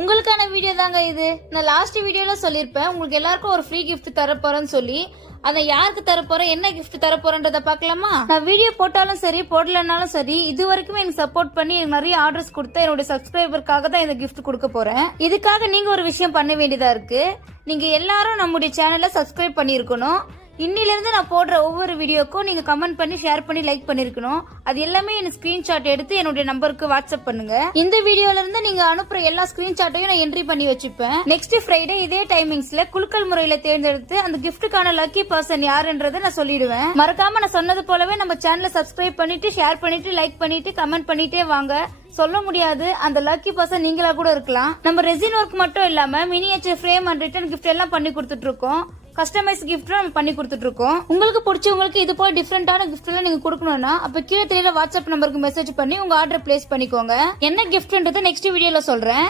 உங்களுக்கான வீடியோ தாங்க இது. நான் லாஸ்ட் வீடியோல சொல்லிருப்பேன் உங்களுக்கு எல்லாருக்கும் ஒரு ஃப்ரீ கிஃப்ட் தர போறேன்னு சொல்லி. அதை யாருக்கு தர போறேன், என்ன கிஃப்ட் தர போறேன்றத பாக்கலாமா? நான் வீடியோ போட்டாலும் சரி போடலனாலும் சரி, இது வரைக்கும் எனக்கு சப்போர்ட் பண்ணி எனக்கு நிறைய ஆர்டர்ஸ் கொடுத்த என்னோட சப்ஸ்கிரைபருக்காக தான் இந்த கிஃப்ட் கொடுக்க போறேன். இதுக்காக நீங்க ஒரு விஷயம் பண்ண வேண்டியதா இருக்கு. நீங்க எல்லாரும் நம்முடைய சேனலை சப்ஸ்கிரைப் பண்ணிருக்கணும். இன்னில இருந்து நான் போடுற ஒவ்வொரு வீடியோக்கும் நீங்க கமெண்ட் பண்ணி ஷேர் பண்ணி லைக் பண்ணிருக்கணும். அது எல்லாமே எனக்கு ஸ்கிரீன்ஷாட் எடுத்து என்னுடைய நம்பருக்கு வாட்ஸ்அப் பண்ணுங்க. இந்த வீடியோல இருந்து நீங்க அனுப்புற எல்லா ஸ்கிரீன்ஷாட்டையும் நான் என்ட்ரி பண்ணி வச்சுப்பேன். நெக்ஸ்ட் ஃப்ரைடே இதே டைமிங்ஸ்ல குலுக்கல் முறையில தேர்ந்தெடுத்து அந்த கிஃப்ட்டுக்கான லக்கி பர்சன் யாருன்றதை நான் சொல்லிடுவேன். மறக்காம நான் சொன்னது போலவே நம்ம சேனலை சப்ஸ்கிரைப் பண்ணிட்டு ஷேர் பண்ணிட்டு லைக் பண்ணிட்டு கமெண்ட் பண்ணிட்டே வாங்க. சொல்ல முடியாது, அந்த லக்கி பர்சன் நீங்களா கூட இருக்கலாம். நம்ம ரெசின் ஒர்க் மட்டும் இல்லாம miniature frame and return gift எல்லாம் பண்ணி கொடுத்துட்டு இருக்கோம். கஸ்டமைஸ் கிஃப்ட் நம்ம பண்ணி கொடுத்துட்டு இருக்கோம். உங்களுக்கு பிடிச்சவங்களுக்கு இது போல டிஃபரெண்டான கிஃப்ட் எல்லாம் நீங்க கொடுக்கணும்னா அப்ப கீழே தெரியல வாட்ஸ்அப் நம்பருக்கு மெசேஜ் பண்ணி உங்க ஆர்டர் பிளேஸ் பண்ணிக்கோங்க. என்ன கிஃப்ட்ன்றது நெக்ஸ்ட் வீடியோல சொல்றேன்.